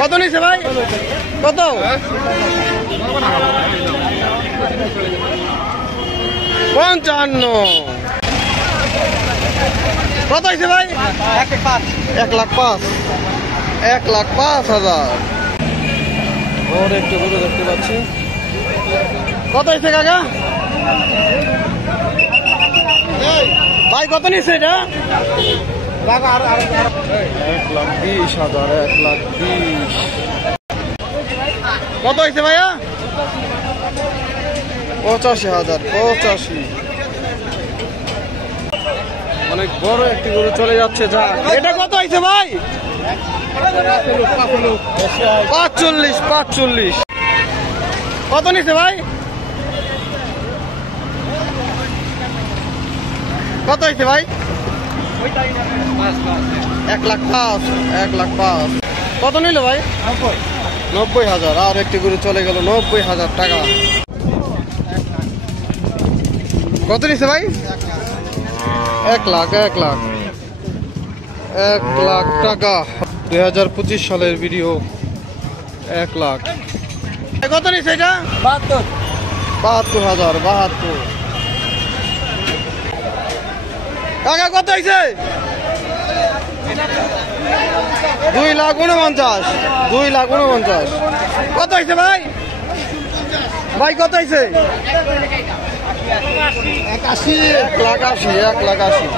কত নিছে ভাই? কত? 55। কত হয়েছে ভাই? 1,05,000। 1,05,000। ওর একটু গরু দেখতে পাচ্ছি। কত হয়েছে কাকা ভাই? কত নিচ্ছে এটা? 1,20,000। 1,20,000। কত হয়েছে ভাইয়া? 85,000। 85। অনেক বড় একটি গরু চলে যাচ্ছে। যা এটা কত হয়েছে ভাই? 45। কত নিচ্ছে ভাই? কত হয়েছে ভাই? 1,05,000। 1,05,000। কত নিল ভাই? 90,000। আর একটি গরু চলে গেল 90,000 টাকা। কত নিচ্ছে ভাই? 1 লাখ। 1 লাখ। 1 লাখ টাকা। 2025 সালের ভিডিও। 1 লাখ। কত নিচ্ছে এটা? 72,000। 72। টাকা কত হয়েছে? 2,49,000। 2,49,000। কত হয়েছে ভাই? ভাই কত হয়েছে? 1,80,000। 1,80,000।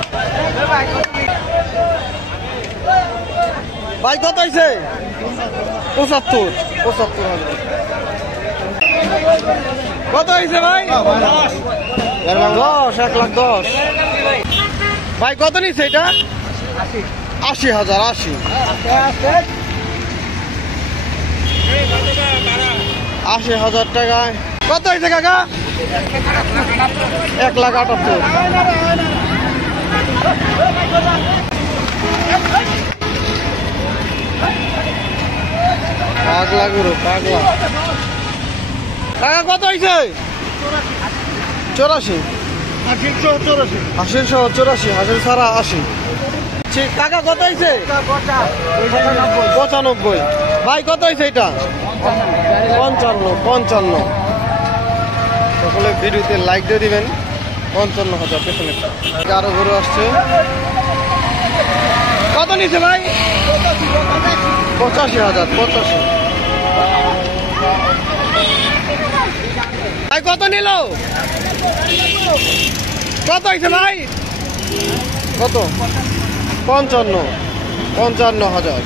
ভাই কত হয়েছে? 75,000। কত হয়েছে ভাই? 10। 1,10,000। ভাই কত নিচ্ছে এটা? 80,000। 80। 80,000 টাকায়। কত হয়েছে কাকা? 1,78,000। পাগলা গরু। পাগলা। কাকা কত হয়েছে? 84। 80,84। হাসিল ছাড়া 80। কাকা কত হয়েছে? 95। ভাই কত হয়েছে এটা? 55। সকলে ভিডিওতে লাইক দিয়ে দিবেন। 55,000 পেছনে আরো গরু আসছে। কত নিচ্ছে ভাই? 85,000। 85। ভাই কত নিল? কত হয়েছে ভাই? কত? 55,000।